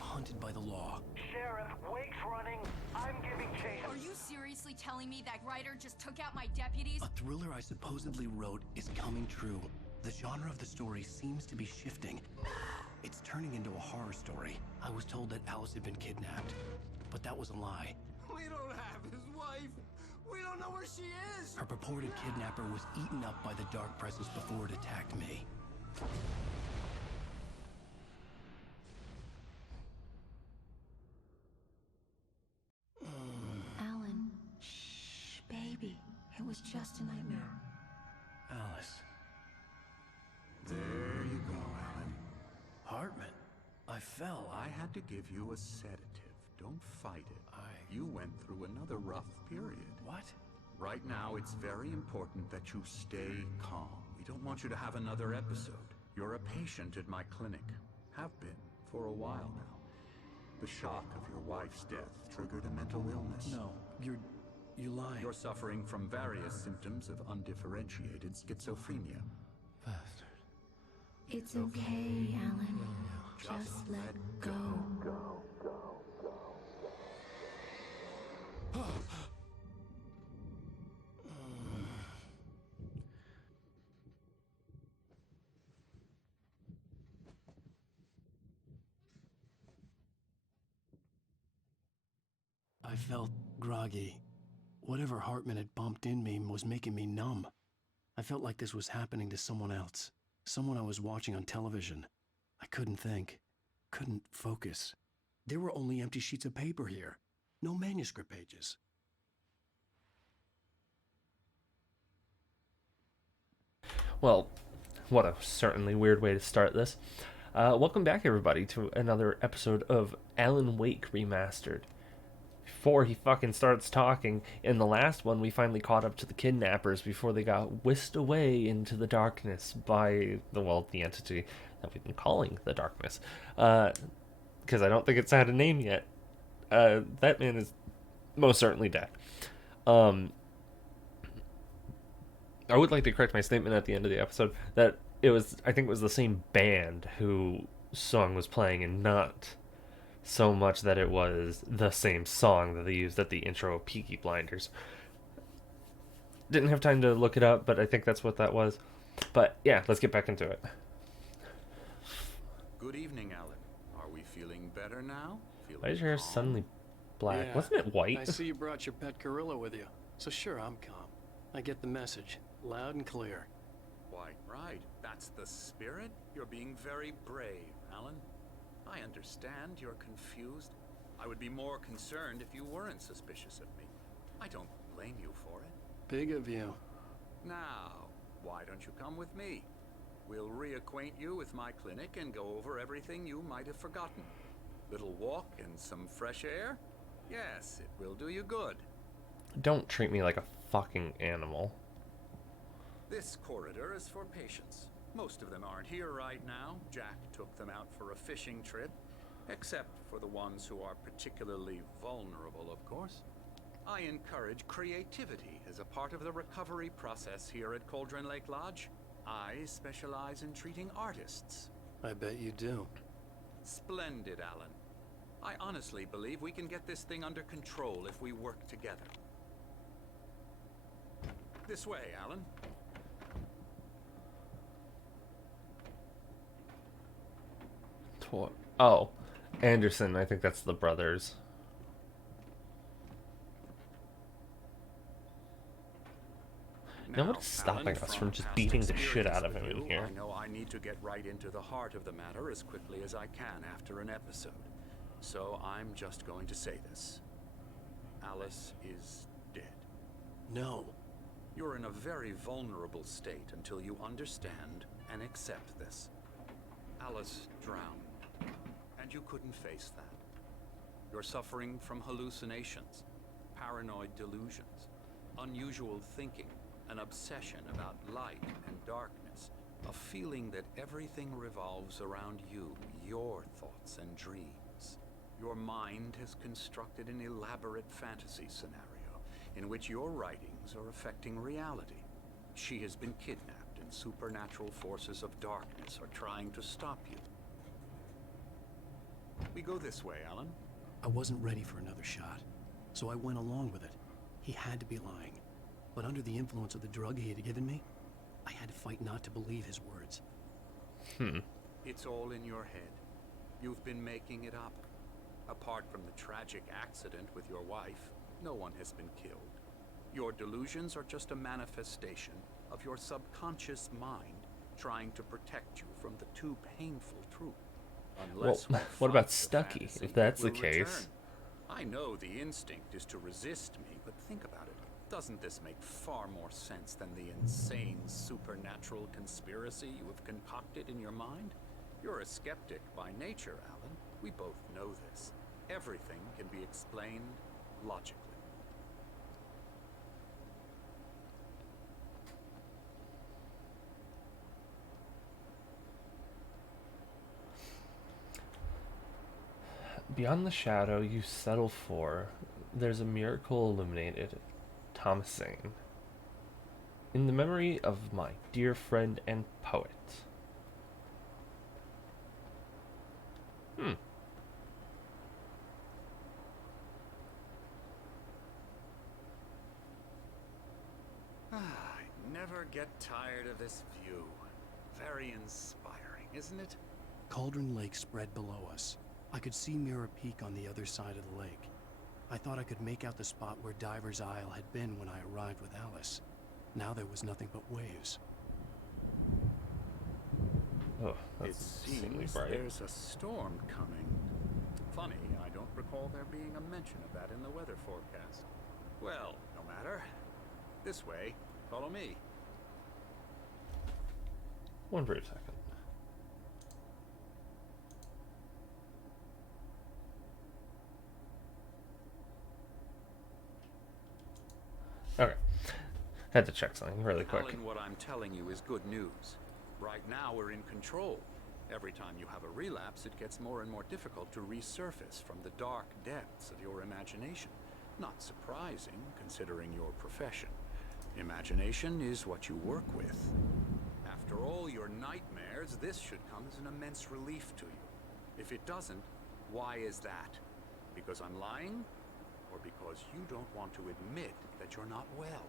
hunted by the law. Sheriff, Wake's running. I'm giving chase. Are you seriously telling me that writer just took out my deputies? A thriller I supposedly wrote is coming true. The genre of the story seems to be shifting. It's turning into a horror story. I was told that Alice had been kidnapped, but that was a lie. We don't have his wife. We don't know where she is. Her purported kidnapper was eaten up by the dark presence before it attacked me. Alan, shh, baby. It was just a nightmare. Alice. There you go, Alan. Hartman. I fell. I had to give you a sedative. Don't fight it. You went through another rough period. What? Right now, it's very important that you stay calm. We don't want you to have another episode. You're a patient at my clinic. Have been for a while now. The shock of your wife's death triggered a mental illness. No, you're lying. You're suffering from various symptoms of undifferentiated schizophrenia. Bastard. It's okay, Alan. Just let go. I felt groggy. Whatever Hartman had bumped in me was making me numb. I felt like this was happening to someone else. Someone I was watching on television. I couldn't think. Couldn't focus. There were only empty sheets of paper here. No manuscript pages. Well, what a certainly weird way to start this. Welcome back, everybody, to another episode of Alan Wake Remastered. Before he fucking starts talking, in the last one, we finally caught up to the kidnappers before they got whisked away into the darkness by the entity that we've been calling the darkness. Because I don't think it's had a name yet. That man is most certainly dead. I would like to correct my statement at the end of the episode that I think it was the same band whose song was playing, and not so much that it was the same song that they used at the intro of Peaky Blinders. Didn't have time to look it up, but I think that's what that was. But yeah, let's get back into it. Good evening, Alan. Are we feeling better now? Why is your hair suddenly black? Yeah, wasn't it white? I see you brought your pet gorilla with you. So sure, I'm calm. I get the message, loud and clear. Quite right. That's the spirit. You're being very brave, Alan. I understand you're confused. I would be more concerned if you weren't suspicious of me. I don't blame you for it. Big of you. Now, why don't you come with me? We'll reacquaint you with my clinic and go over everything you might have forgotten. Little walk and some fresh air? Yes, it will do you good. Don't treat me like a fucking animal. This corridor is for patients. Most of them aren't here right now. Jack took them out for a fishing trip. Except for the ones who are particularly vulnerable, of course. I encourage creativity as a part of the recovery process here at Cauldron Lake Lodge. I specialize in treating artists. I bet you do. Splendid, Alan. I honestly believe we can get this thing under control if we work together. This way, Alan. Oh, Anderson, I think that's the brothers. Now what is stopping us from just beating the shit out of him in here? I know I need to get right into the heart of the matter as quickly as I can after an episode. So I'm just going to say this. Alice is dead. No. You're in a very vulnerable state until you understand and accept this. Alice drowned, and you couldn't face that. You're suffering from hallucinations, paranoid delusions, unusual thinking, an obsession about light and darkness, a feeling that everything revolves around you, your thoughts and dreams. Your mind has constructed an elaborate fantasy scenario in which your writings are affecting reality. She has been kidnapped, and supernatural forces of darkness are trying to stop you. We go this way, Alan. I wasn't ready for another shot, so I went along with it. He had to be lying. But under the influence of the drug he had given me, I had to fight not to believe his words. It's all in your head. You've been making it up. Apart from the tragic accident with your wife, no one has been killed. Your delusions are just a manifestation of your subconscious mind trying to protect you from the too painful truth. Unless Well, we what about fight the Stucky, fantasy, if that's it the will case? return. I know the instinct is to resist me, but think about it. Doesn't this make far more sense than the insane supernatural conspiracy you have concocted in your mind? You're a skeptic by nature, Alan. We both know this. Everything can be explained logically. Beyond the shadow you settle for, there's a miracle illuminated. Thomas Zane. In the memory of my dear friend and poet. I never get tired of this view. Very inspiring, isn't it? Cauldron Lake spread below us. I could see Mirror Peak on the other side of the lake. I thought I could make out the spot where Diver's Isle had been when I arrived with Alice. Now there was nothing but waves. Oh, It that's insanely seems bright. there's a storm coming. Funny, I don't recall there being a mention of that in the weather forecast. Well, no matter. This way. Follow me. One brief second. Okay. Had to check something really quick. Alan, what I'm telling you is good news. Right now we're in control. Every time you have a relapse, it gets more and more difficult to resurface from the dark depths of your imagination. Not surprising, considering your profession. Imagination is what you work with. After all your nightmares, this should come as an immense relief to you. If it doesn't, why is that? Because I'm lying? Or because you don't want to admit that you're not well?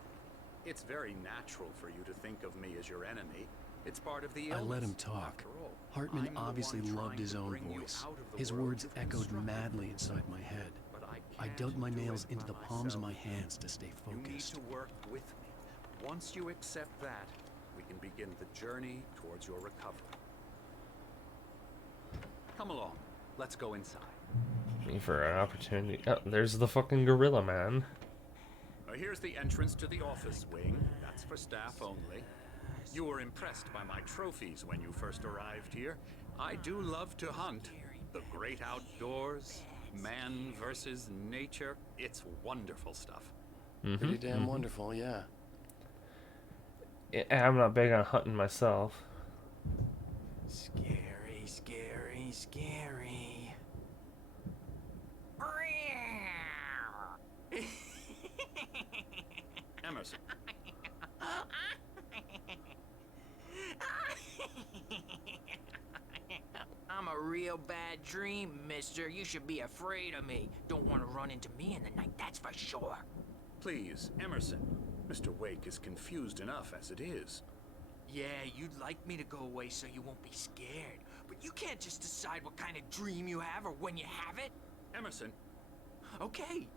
It's very natural for you to think of me as your enemy. It's part of the illness. I let him talk. After all, Hartman I'm the obviously one loved trying his to own bring you voice. out of the His world words you've echoed constructed. madly inside my head. But I can't dug my do nails it into the by palms of my myself. hands to stay You need focused. to work with me. Once you accept that, we can begin the journey towards your recovery. Come along. Let's go inside. Me for an opportunity. Oh, there's the fucking gorilla man. Here's the entrance to the office wing. That's for staff only. You were impressed by my trophies when you first arrived here. I do love to hunt. The great outdoors, man versus nature. It's wonderful stuff. Pretty damn wonderful, yeah. I'm not big on hunting myself. Scary, scary, scary. Emerson, I'm a real bad dream, mister. You should be afraid of me. Don't want to run into me in the night, that's for sure. please, Emerson. Mr. Wake is confused enough as it is. Yeah, you'd like me to go away so you won't be scared. But you can't just decide what kind of dream you have or when you have it. Emerson, Okay.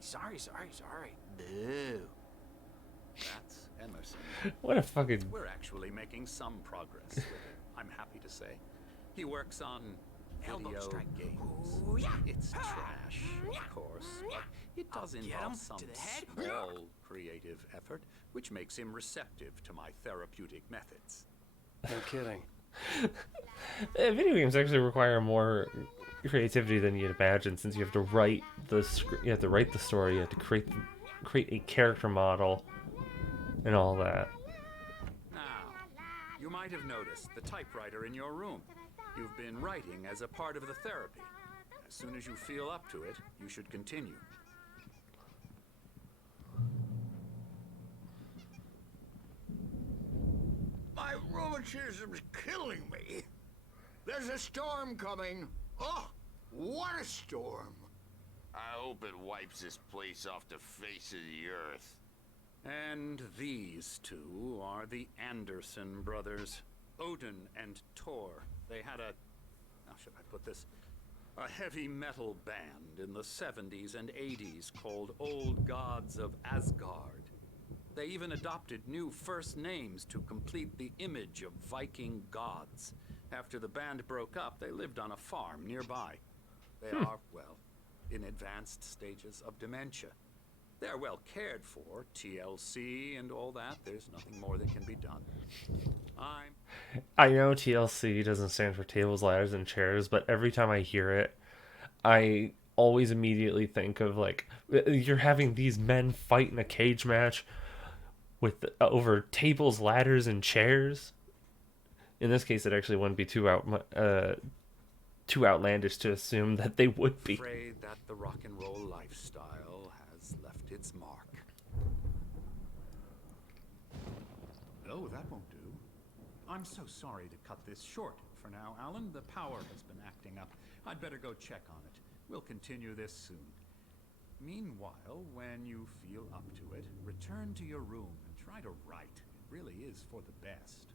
Sorry. Boo. that's Emerson. What a fucking... We're actually making some progress with it, I'm happy to say. He works on Elbow video strike. games. Ooh, yeah. It's trash, of course, but it does I'll get involve him some to the head. small creative effort, which makes him receptive to my therapeutic methods. No kidding. Video games actually require more creativity than you'd imagine, since you have to write the you have to write the story, you have to create a character model, and all that. Now, you might have noticed the typewriter in your room. You've been writing as a part of the therapy. As soon as you feel up to it, you should continue. My rheumatism's killing me. There's a storm coming. Oh, What a storm! I hope it wipes this place off the face of the earth. And these two are the Anderson brothers, Odin and Thor. They had a, how should I put this, a heavy metal band in the 70s and 80s called Old Gods of Asgard. They even adopted new first names to complete the image of Viking gods. After the band broke up, they lived on a farm nearby. They are, well, in advanced stages of dementia. They're well cared for, TLC and all that. There's nothing more that can be done. I know TLC doesn't stand for tables, ladders, and chairs, but every time I hear it, I always immediately think of, like, you're having these men fight in a cage match with over tables, ladders, and chairs. In this case, it actually wouldn't be too outlandish to assume that they would be. Afraid that the rock and roll lifestyle has left its mark. Oh, that won't do. I'm so sorry to cut this short for now, Alan. The power has been acting up. I'd better go check on it. We'll continue this soon. Meanwhile, when you feel up to it, return to your room and try to write. It really is for the best.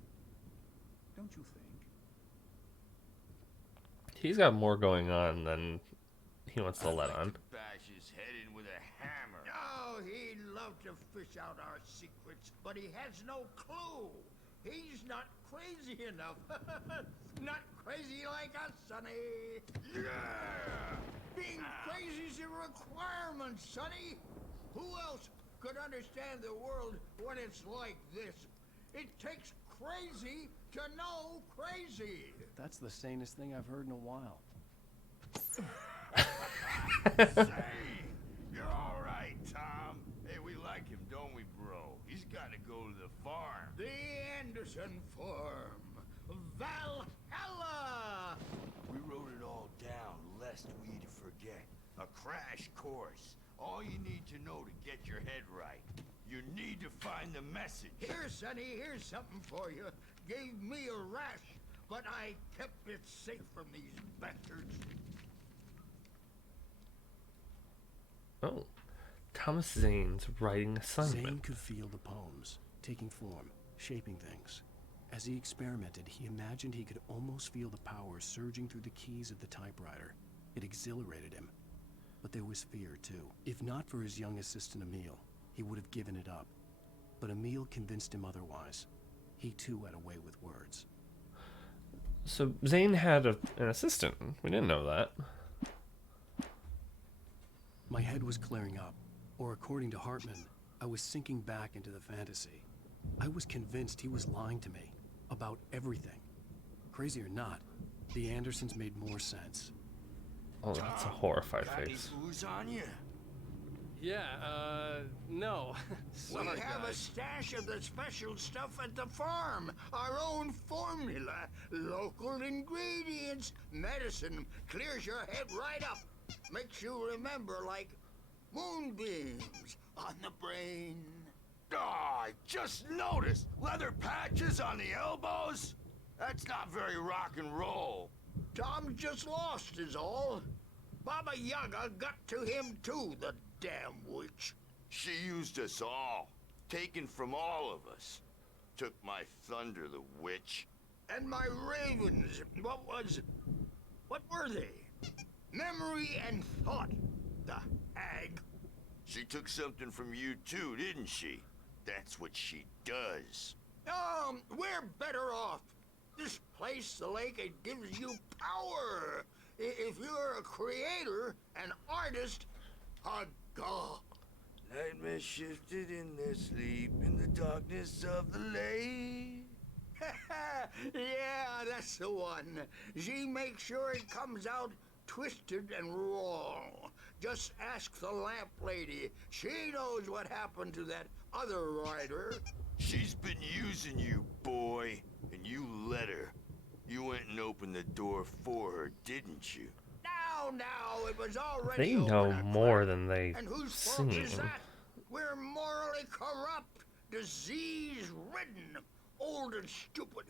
Don't you think? He's got more going on than he wants to let on. Bash his head in with a hammer. Oh, he'd love to fish out our secrets, but he has no clue. He's not crazy enough. Not crazy like us, Sonny. Yeah! Being crazy's a requirement, Sonny. Who else could understand the world when it's like this? It takes crazy to know crazy. That's the sanest thing I've heard in a while. Say, you're all right, Tom. Hey, we like him, don't we, bro? He's got to go to the farm. The Anderson Farm. Valhalla! We wrote it all down, lest we'd forget. A crash course. All you need to know to get your head right. You need to find the message. Here, Sonny, here's something for you. Gave me a rash, but I kept it safe from these bastards. Oh, Thomas Zane's writing assignment. Zane could feel the poems, taking form, shaping things. As he experimented, he imagined he could almost feel the power surging through the keys of the typewriter. It exhilarated him. But there was fear, too. If not for his young assistant, Emil, he would have given it up. But Emil convinced him otherwise. He, too, had a way with words. So Zane had an assistant. We didn't know that. My head was clearing up. Or according to Hartman, I was sinking back into the fantasy. I was convinced he was lying to me. About everything. Crazy or not, the Andersons made more sense. Oh, that's a horrified Got any face. booze on you? Yeah, no. Sorry, We have a guys. stash of the special stuff at the farm. Our own formula. Local ingredients. Medicine. Clears your head right up. Makes you remember like moonbeams on the brain. Oh, I just noticed. Leather patches on the elbows? That's not very rock and roll. Tom just lost is all. Baba Yaga got to him too, the damn witch. She used us all. Taken from all of us. Took my thunder, the witch. And my ravens. What were they? Memory and thought. The hag. She took something from you too, didn't she? That's what she does. We're better off. This place, the lake, it gives you power. If you're a creator, an artist, a god. Nightmare shifted in their sleep in the darkness of the lake. Yeah, that's the one. She makes sure it comes out twisted and wrong. Just ask the lamp lady. She knows what happened to that other writer. She's been using you, boy, and you let her. You went and opened the door for her, didn't you? Now, it was already They open know at more first. than they And whose fault seem. is that? We're morally corrupt, disease-ridden, old and stupid.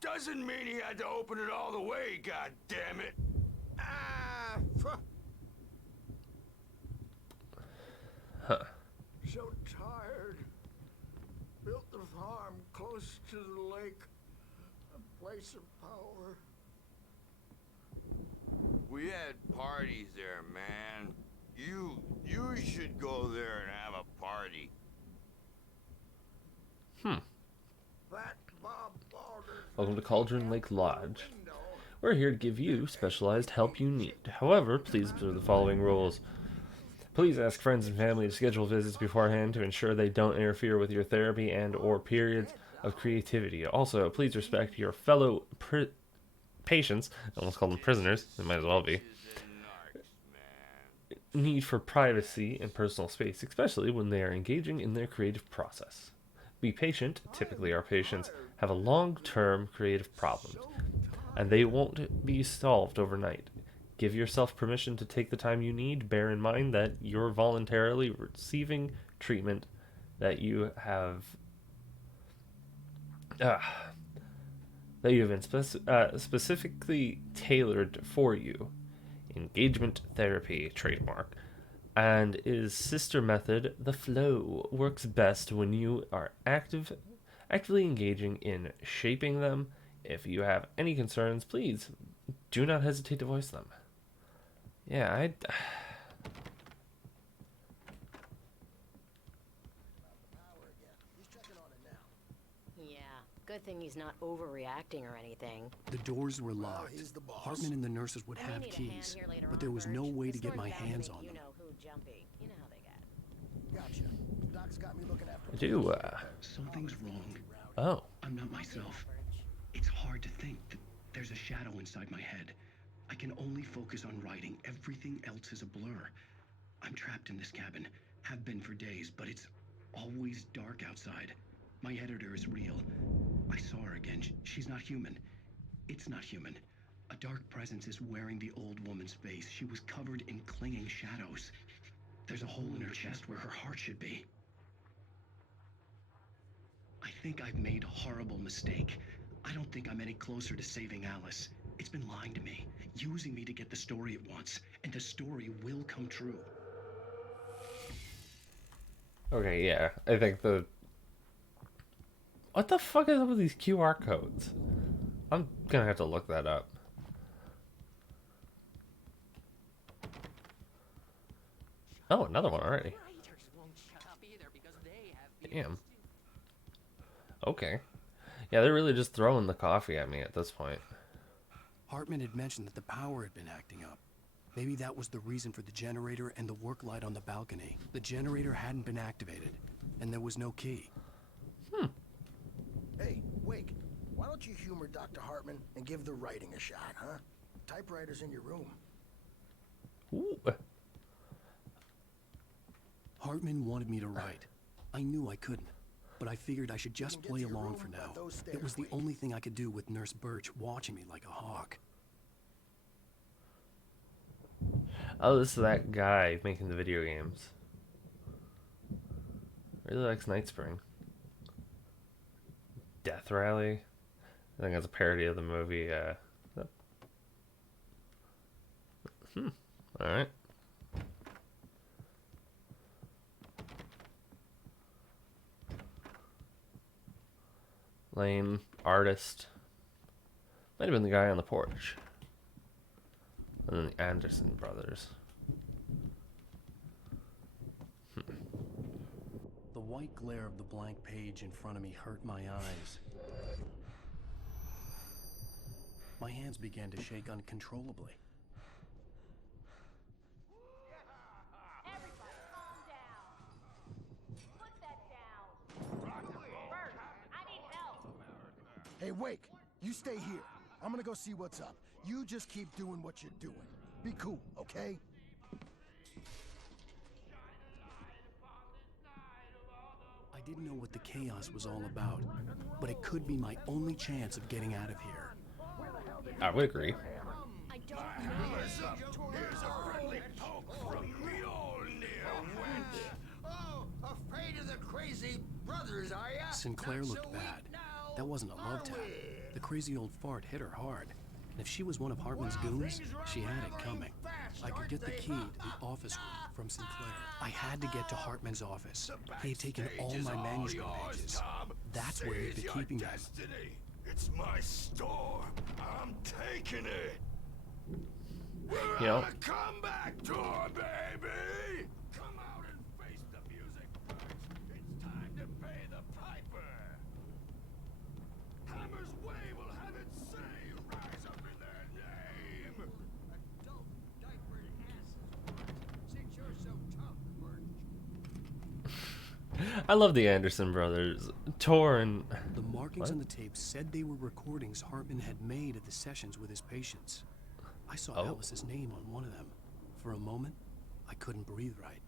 Doesn't mean he had to open it all the way, God damn it. close to the lake. A place of power. We had parties there, man. You should go there and have a party. That Bob Balder. Welcome to Cauldron Lake Lodge. We're here to give you specialized help you need. However, please observe the following rules. Please ask friends and family to schedule visits beforehand to ensure they don't interfere with your therapy and or periods of creativity. Also, please respect your fellow patients. I almost called them prisoners. They might as well be. Need for privacy and personal space, especially when they are engaging in their creative process. Be patient. Typically, our patients have a long-term creative problems, and they won't be solved overnight. Give yourself permission to take the time you need. Bear in mind that you're voluntarily receiving treatment that you have been specifically tailored for you. Engagement therapy, trademark, and is sister method. The flow works best when you are actively engaging in shaping them. If you have any concerns, please do not hesitate to voice them. Yeah, Yeah, good thing he's not overreacting or anything. The doors were locked. Hartman and the nurses would have keys, but there was no way to get my hands on them. You know who, Jumpy. You know how they get. Gotcha. Doc's got me looking after. I do. Something's wrong. Oh. I'm not myself. It's hard to think that there's a shadow inside my head. I can only focus on writing. Everything else is a blur. I'm trapped in this cabin. Have been for days, but it's always dark outside. My editor is real. I saw her again. She's not human. It's not human. A dark presence is wearing the old woman's face. She was covered in clinging shadows. There's a hole in her chest where her heart should be. I think I've made a horrible mistake. I don't think I'm any closer to saving Alice. It's been lying to me, using me to get the story it wants, and the story will come true. Okay, yeah. I think the... What the fuck is up with these QR codes? I'm gonna have to look that up. Oh, another one already. Damn. Okay. Yeah, they're really just throwing the coffee at me at this point. Hartman had mentioned that the power had been acting up. Maybe that was the reason for the generator and the work light on the balcony. The generator hadn't been activated, and there was no key. Hey, Wake, why don't you humor Dr. Hartman and give the writing a shot, huh? Typewriter's in your room. Ooh. Hartman wanted me to write. I knew I couldn't, but I figured I should just play along for now. It was the only thing I could do with Nurse Birch watching me like a hawk. Oh, this is that guy making the video games. Really likes Night Spring. Death Rally. I think that's a parody of the movie. Alright. Lame. Artist. Might have been the guy on the porch. And then the Anderson brothers. The white glare of the blank page in front of me hurt my eyes. My hands began to shake uncontrollably. Everybody calm down. Put that down. Bert, I need help. Hey, Wake, you stay here. I'm gonna go see what's up. You just keep doing what you're doing. Be cool, okay? I didn't know what the chaos was all about, but it could be my only chance of getting out of here. I would agree. I don't know. Here's a friendly poke from the old near wench. Oh, afraid of the crazy brothers, are ya? Sinclair looked bad. That wasn't a love tap. The crazy old fart hit her hard. And if she was one of Hartman's goons, she had it coming. I could get the key to the office room from Sinclair. I had to get to Hartman's office. He had taken all my manuscript pages. That's where he'd be keeping them. It's my store. I'm taking it. You know, A comeback tour, baby. Come out and face the music first. It's time to pay the piper. Hammer's Way will have it say rise up in their name. Adult diapered asses. Since you're so tough, Birch. I love the Anderson brothers. Tor and... The markings What? on the tape said they were recordings Hartman had made at the sessions with his patients. I saw Alice's name on one of them. For a moment, I couldn't breathe right.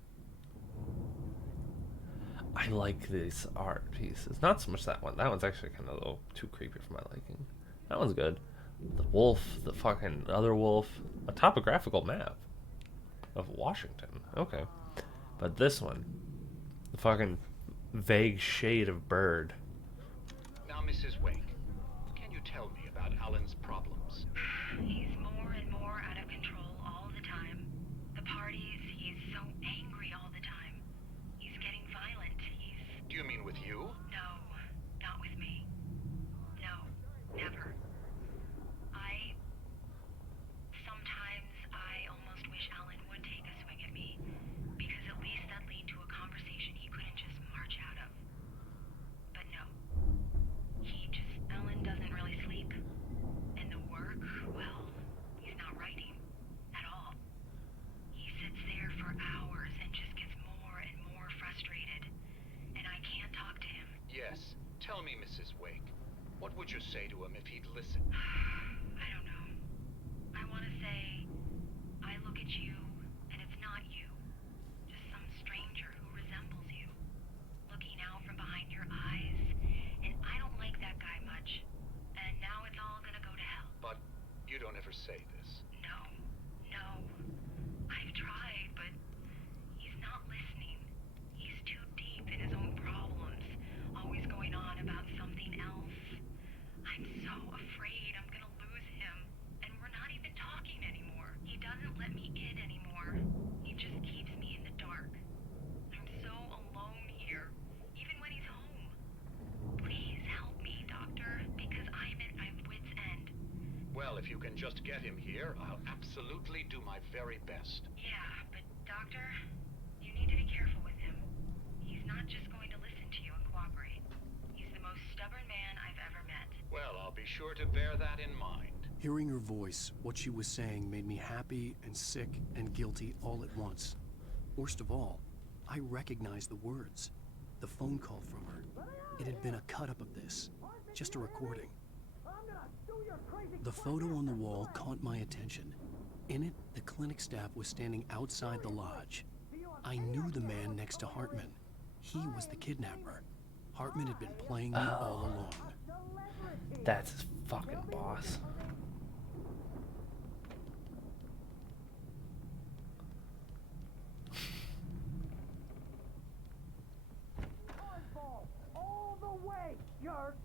I like these art pieces. Not so much that one. That one's actually kind of a little too creepy for my liking. That one's good. The wolf, the fucking other wolf. A topographical map of Washington. Okay. But this one, the fucking vague shade of bird. Now, Mrs. Wake, can you tell me about Alan's problems? He's more and more out of control all the time. The parties, he's so angry all the time. He's getting violent. Do you mean with you? No, not with me. No, never. Sometimes I almost wish Alan would take a swing at me, because at least that lead to a conversation he couldn't just march out of. But no. Alan doesn't really sleep. And the work, well, he's not writing at all. He sits there for hours and just gets more and more frustrated. And I can't talk to him. Yes. Tell me, Mrs. Wake, what would you say to him if he'd listen? I don't know. I want to say, I look at you, and it's not you. Just some stranger who resembles you. Looking out from behind your eyes, and I don't like that guy much. And now it's all gonna go to hell. But you don't ever say this. No. I've tried, but he's not listening. He's too deep in his own problems, always going on about something else. I'm so afraid I'm gonna lose him, and we're not even talking anymore. He doesn't let me in anymore. He just keeps me in the dark. I'm so alone here, even when he's home. Please help me, Doctor, because I'm at my wit's end. Well, if you can just get him here, I'll absolutely do my very best. Yeah, but Doctor, you need to be careful with him. He's not just going to listen to you and cooperate. He's the most stubborn man I've ever met. Well, I'll be sure to bear that in mind. Hearing her voice, what she was saying made me happy and sick and guilty all at once. Worst of all, I recognized the words. The phone call from her. It had been a cut-up of this. Just a recording. The photo on the wall caught my attention. In it, the clinic staff was standing outside the lodge. I knew the man next to Hartman. He was the kidnapper. Hartman had been playing me all along. That's his fucking boss. All the way, jerk!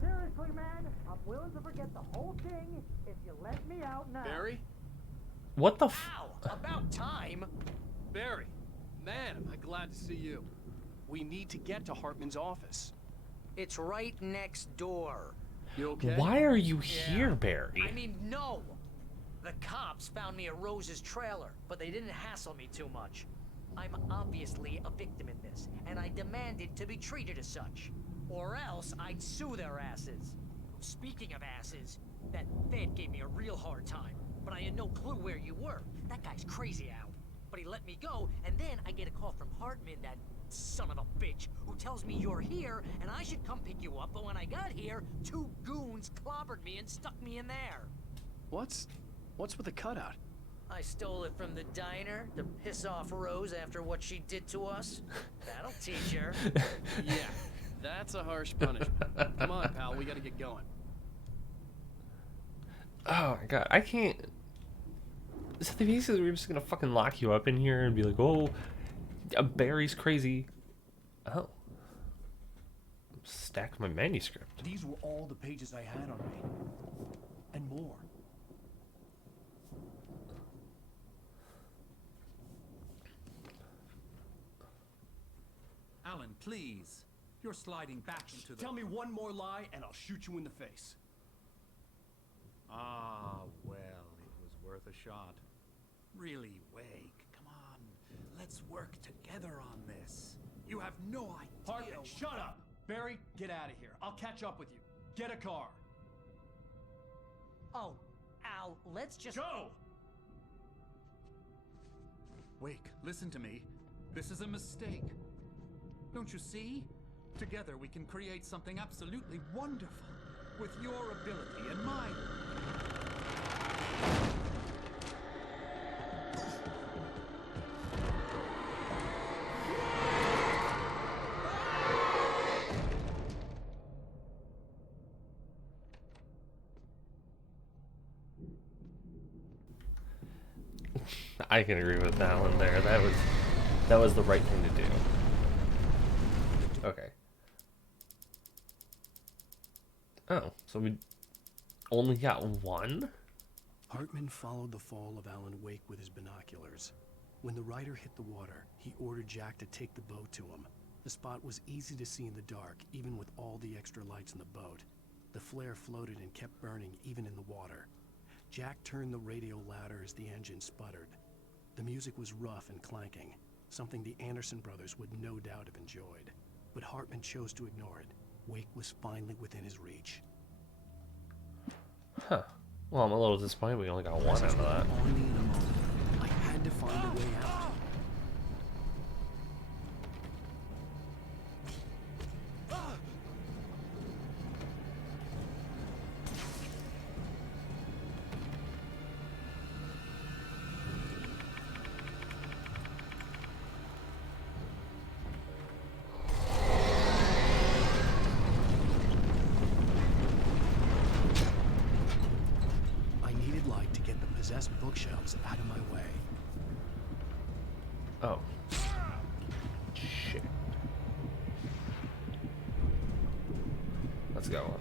Seriously, man, I'm willing to forget the whole thing if you let me out now. Barry? What the Ow! About time! Barry, man, am I glad to see you. We need to get to Hartman's office. It's right next door. You okay? Why are you here, Barry? I mean, no! The cops found me at Rose's trailer, but they didn't hassle me too much. I'm obviously a victim in this, and I demanded to be treated as such. Or else I'd sue their asses. Speaking of asses, that Fed gave me a real hard time, but I had no clue where you were. That guy's crazy out. But he let me go, and then I get a call from Hartman, that son of a bitch, who tells me you're here, and I should come pick you up, but when I got here, 2 goons clobbered me and stuck me in there. What's with the cutout? I stole it from the diner to piss off Rose after what she did to us. That'll teach her. Yeah, that's a harsh punishment. Come on, pal, we gotta get going. Oh my god, I can't. So basically we're just gonna fucking lock you up in here and be like, oh, Barry's crazy. Oh. Stack my manuscript. These were all the pages I had on me. And more. Alan, please. You're sliding back into the... Tell me one more lie and I'll shoot you in the face. Ah, well, it was worth a shot. Really, Wake, come on. Let's work together on this. You have no idea... Hartman, shut up! Barry, get out of here. I'll catch up with you. Get a car. Oh, Al, let's just... Go! Wake, listen to me. This is a mistake. Don't you see? Together we can create something absolutely wonderful. With your ability and mine. I can agree with Alan there. That was the right thing to do. Okay. Oh, so we only got one? Hartman followed the fall of Alan Wake with his binoculars. When the rider hit the water, he ordered Jack to take the boat to him. The spot was easy to see in the dark, even with all the extra lights in the boat. The flare floated and kept burning, even in the water. Jack turned the radio louder as the engine sputtered. The music was rough and clanking, something the Anderson brothers would no doubt have enjoyed. But Hartman chose to ignore it. Wake was finally within his reach. Huh. Well, I'm a little disappointed we only got one out of that. On me in a moment. I had to find a way out. Possessed bookshelves out of my way. Oh. Shit. Let's go.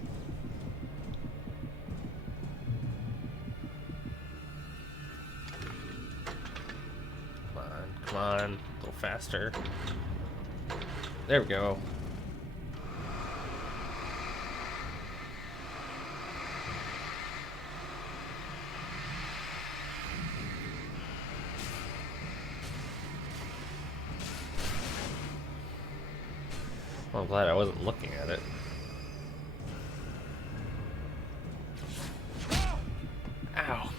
Come on, come on. A little faster. There we go. Well, I'm glad I wasn't looking at it. Ow.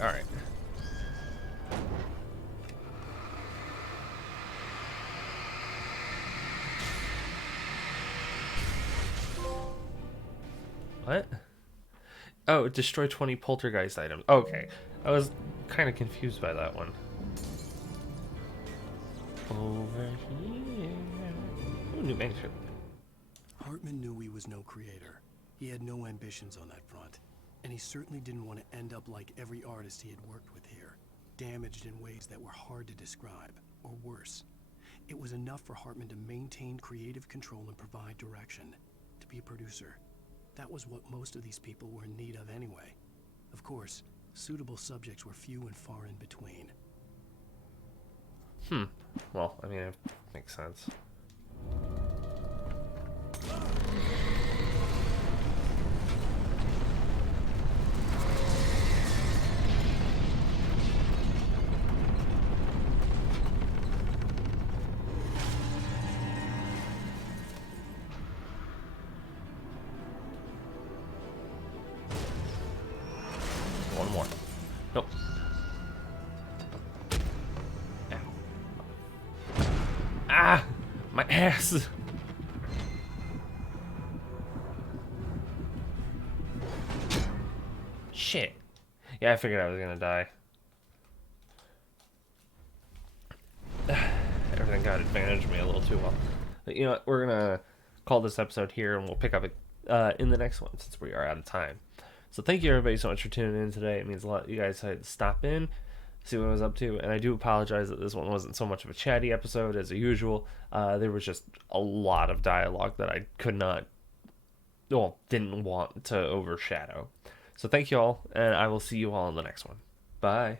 All right. What? Oh, destroy 20 poltergeist items. Okay. I was kind of confused by that one. Over here. Ooh, new manuscript. Hartman knew he was no creator. He had no ambitions on that front. And he certainly didn't want to end up like every artist he had worked with here. Damaged in ways that were hard to describe, or worse. It was enough for Hartman to maintain creative control and provide direction. To be a producer. That was what most of these people were in need of anyway. Of course, suitable subjects were few and far in between. Well, I mean, it makes sense. One more. Nope. Ow. Ah! My ass! Shit. Yeah, I figured I was gonna die. Everything got advantage of me a little too well. But you know what? We're gonna call this episode here, and we'll pick up in the next one since we are out of time. So thank you everybody so much for tuning in today. It means a lot. You guys had to stop in, see what I was up to, and I do apologize that this one wasn't so much of a chatty episode as usual. There was just a lot of dialogue that I could not well, didn't want to overshadow. So thank you all, and I will see you all in the next one. Bye.